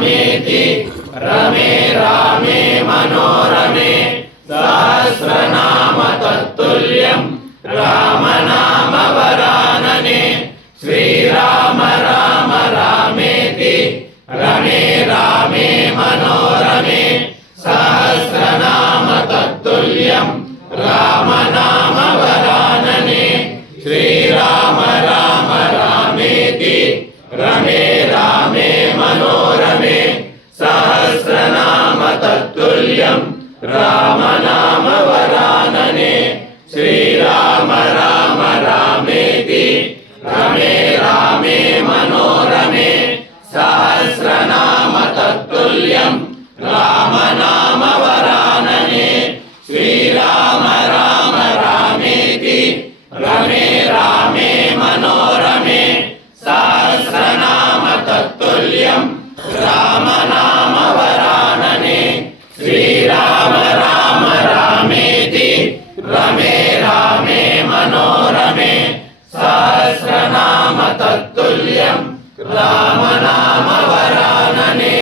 रामेति रमे रामे मनोरमे सहस्रनाम तत्तुल्यं राम नाम वरानने श्रीराम राम रामेति रमे रामे मनोरमे सहस्रनाम तत्तुल्यं राम नाम वरानने श्रीराम राम रामेति रमे रामे मनोरमे सहस्रनाम तत्तुल्यं राम नाम वरानने श्रीराम राम रामेति रमे रामे मनोरमे सहस्रनाम तत्तुल्यं राम नाम वरानने श्रीराम राम रामेति रमे रामे मनोरमे सहस्रनाम तत्तुल्यं राम नाम वरानने श्रीराम राम रामेति रमे रामे मनोरमे सहस्रनाम तत्तुल्यं राम नाम वरानने।